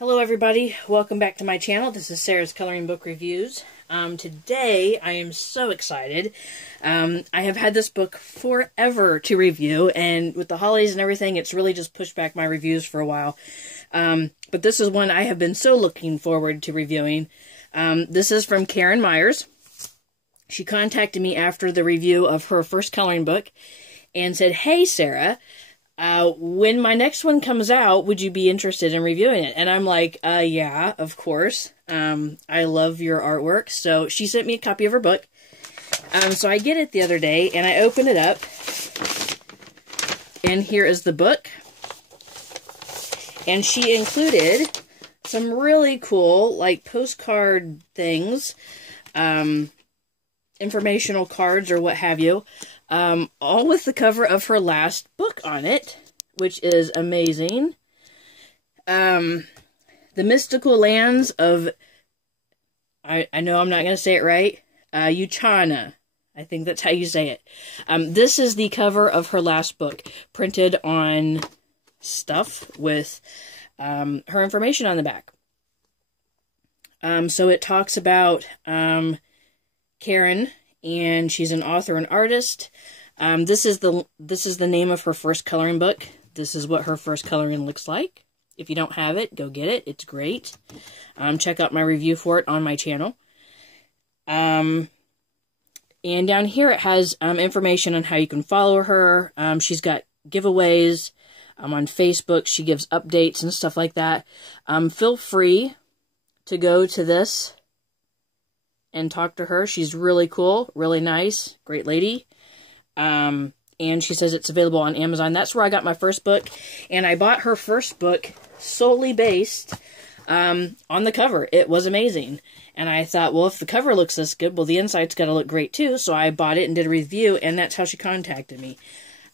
Hello everybody, welcome back to my channel. This is Sarah's Coloring Book Reviews. Today I am so excited. I have had this book forever to review, and with the holidays and everything, it's really just pushed back my reviews for a while. But this is one I have been so looking forward to reviewing. This is from Karen Myers. She contacted me after the review of her first coloring book and said, "Hey Sarah, when my next one comes out, would you be interested in reviewing it?" And I'm like, yeah, of course. I love your artwork. So she sent me a copy of her book. So I get it the other day, and I open it up. And here is the book. And she included some really cool, like, postcard things, informational cards or what have you. All with the cover of her last book on it, which is amazing. The Mystical Lands of, I know I'm not going to say it right, Uchana. I think that's how you say it. This is the cover of her last book, printed on stuff with her information on the back. So it talks about Karen, and she's an author and artist. This is the name of her first coloring book. This is what her first coloring looks like. If you don't have it, go get it. It's great. Check out my review for it on my channel. And down here it has information on how you can follow her. She's got giveaways. On Facebook, she gives updates and stuff like that. Feel free to go to this and talk to her. She's really cool, really nice, great lady. And she says it's available on Amazon. That's where I got my first book. And I bought her first book solely based on the cover. It was amazing. And I thought, well, if the cover looks this good, well, the inside's got to look great too. So I bought it and did a review, and that's how she contacted me.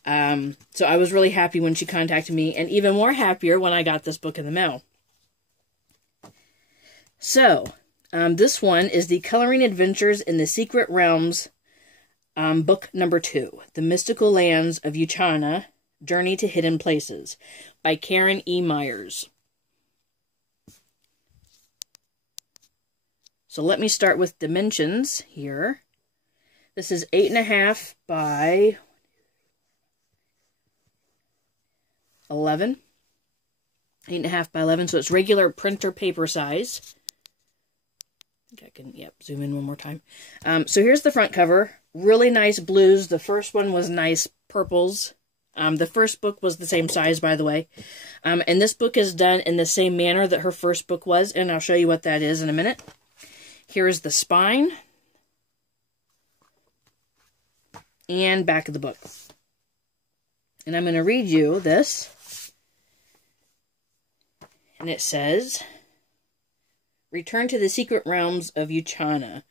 So I was really happy when she contacted me, and even more happier when I got this book in the mail. So, this one is the Coloring Adventures in the Secret Realms, book number 2, The Mystical Lands of Uchana, Journey to Hidden Places, by Karen E. Myers. So let me start with dimensions here. This is 8.5 by 11. 8.5 by 11, so it's regular printer paper size. I think I can, zoom in one more time. So here's the front cover. Really nice blues. The first one was nice purples. The first book was the same size, by the way. And this book is done in the same manner that her first book was, and I'll show you what that is in a minute. Here is the spine and back of the book. And I'm going to read you this. And it says, "Return to the secret realms of Uchana,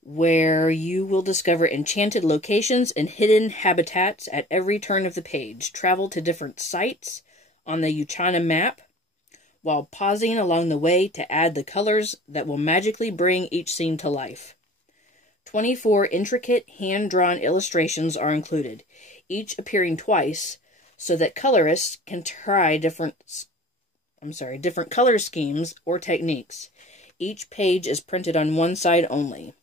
where you will discover enchanted locations and hidden habitats at every turn of the page. Travel to different sites on the Uchana map, while pausing along the way to add the colors that will magically bring each scene to life. 24 intricate hand-drawn illustrations are included, each appearing twice, so that colorists can try different color schemes or techniques. Each page is printed on one side only."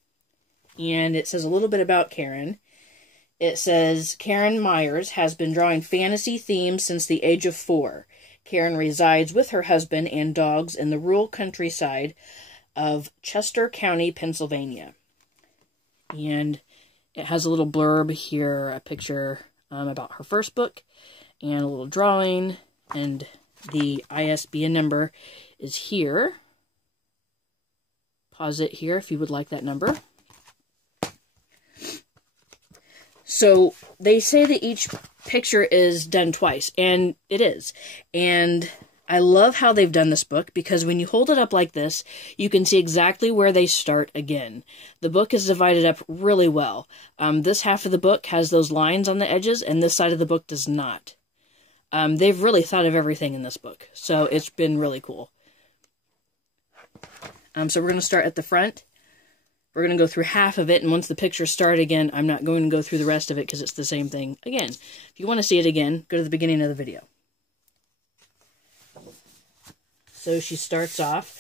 And it says a little bit about Karen. It says, "Karen Myers has been drawing fantasy themes since the age of 4. Karen resides with her husband and dogs in the rural countryside of Chester County, Pennsylvania." And it has a little blurb here, a picture about her first book, and a little drawing, and the ISBN number is here. Pause it here if you would like that number. So they say that each picture is done twice, and it is. And I love how they've done this book, because when you hold it up like this, you can see exactly where they start again. The book is divided up really well. This half of the book has those lines on the edges, and this side of the book does not. They've really thought of everything in this book, so it's been really cool. So we're going to start at the front. We're going to go through half of it, and once the pictures start again, I'm not going to go through the rest of it because it's the same thing again. If you want to see it again, go to the beginning of the video. So she starts off.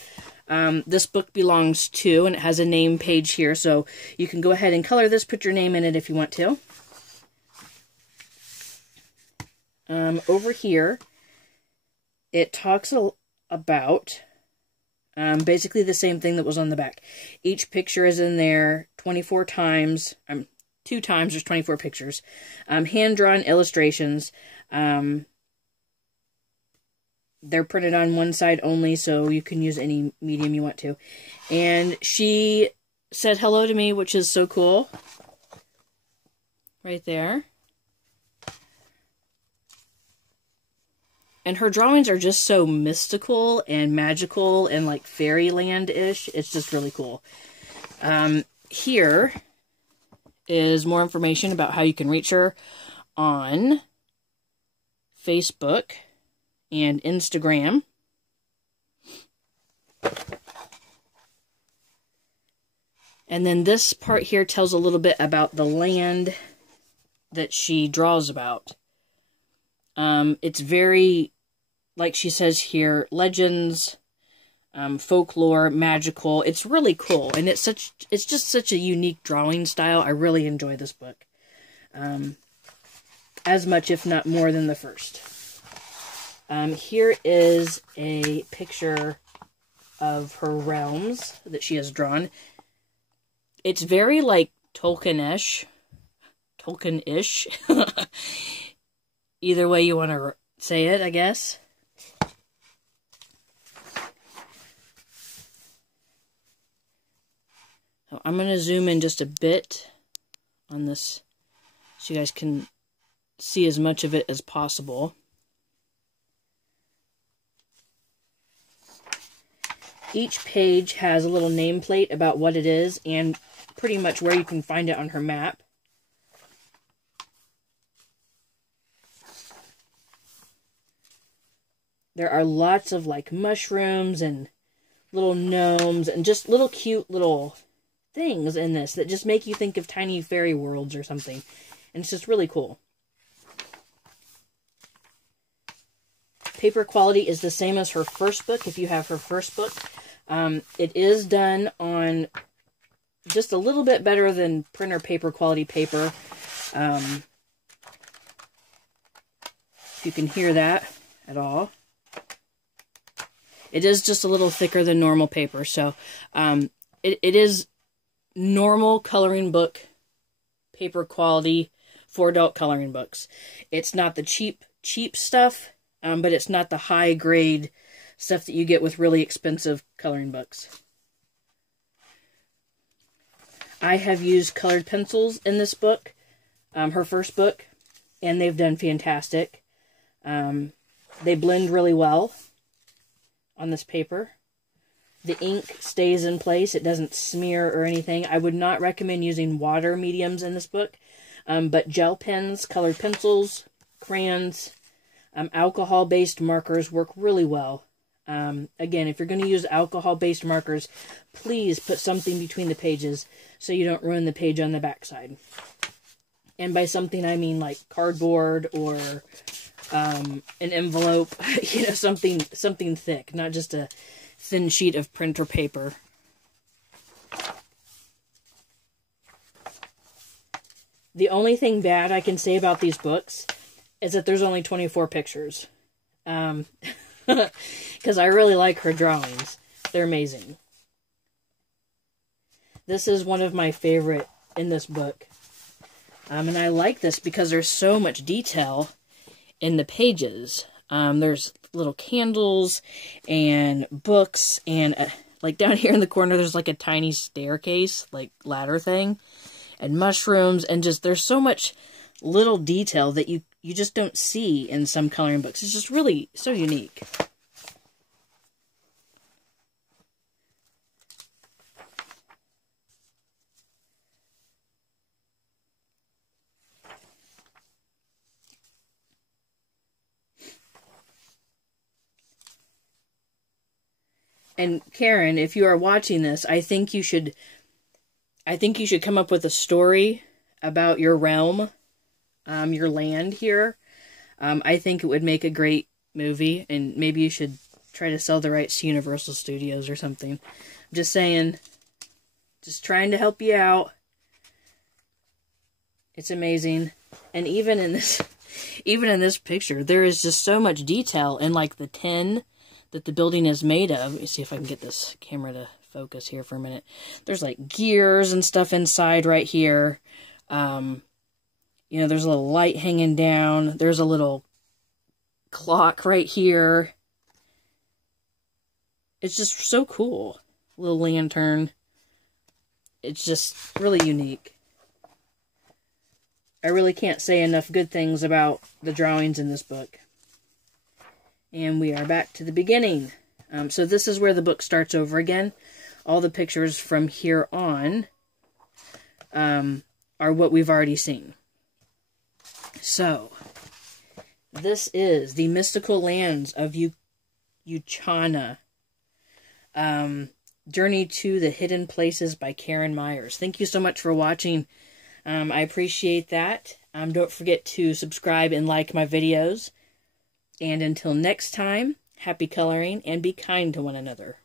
This book belongs to, and it has a name page here, so you can go ahead and color this, put your name in it if you want to. Over here, it talks about basically the same thing that was on the back. Each picture is in there 24 times, 2 times, there's 24 pictures. Hand-drawn illustrations. They're printed on one side only, so you can use any medium you want to. And she said hello to me, which is so cool. Right there. And her drawings are just so mystical and magical and like fairyland-ish. It's just really cool. Here is more information about how you can reach her on Facebook and Instagram. And then this part here tells a little bit about the land that she draws about. It's very, like she says here, legends, folklore, magical. It's really cool, and it's just such a unique drawing style. I really enjoy this book. As much, if not more, than the first. Here is a picture of her realms that she has drawn. It's very, like, Tolkien-ish. Either way you want to say it, I guess. So I'm going to zoom in just a bit on this so you guys can see as much of it as possible. Each page has a little nameplate about what it is and pretty much where you can find it on her map. There are lots of like mushrooms and little gnomes and just little cute little things in this that just make you think of tiny fairy worlds or something. And it's just really cool. Paper quality is the same as her first book, if you have her first book. It is done on just a little bit better than printer paper quality paper. If you can hear that at all. It is just a little thicker than normal paper, so it is normal coloring book paper quality for adult coloring books. It's not the cheap stuff, but it's not the high grade stuff that you get with really expensive coloring books. I have used colored pencils in this book, her first book, and they've done fantastic. They blend really well on this paper. The ink stays in place. It doesn't smear or anything. I would not recommend using water mediums in this book, but gel pens, colored pencils, crayons, alcohol-based markers work really well. Again, if you're going to use alcohol-based markers, please put something between the pages so you don't ruin the page on the backside. And by something, I mean like cardboard or an envelope, you know, something thick, not just a thin sheet of printer paper. The only thing bad I can say about these books is that there's only 24 pictures. Because I really like her drawings. They're amazing. This is one of my favorite in this book. And I like this because there's so much detail in the pages. There's little candles and books and like down here in the corner there's like a tiny staircase, like ladder thing, and mushrooms, and just there's so much little detail that you just don't see in some coloring books. It's just really so unique. And Karen, if you are watching this, I think you should come up with a story about your realm, your land here. I think it would make a great movie, and maybe you should try to sell the rights to Universal Studios or something. I'm just saying, just trying to help you out. It's amazing. And even in this picture, there is just so much detail in like the tin that the building is made of. Let me see if I can get this camera to focus here for a minute. There's like gears and stuff inside right here. You know, there's a little light hanging down. There's a little clock right here. It's just so cool. Little lantern. It's just really unique. I really can't say enough good things about the drawings in this book. And we are back to the beginning. So this is where the book starts over again. All the pictures from here on are what we've already seen. So, this is the Mystical Lands of Uchana. Journey to the Hidden Places by Karen Myers. Thank you so much for watching. I appreciate that. Don't forget to subscribe and like my videos. And until next time, happy coloring and be kind to one another.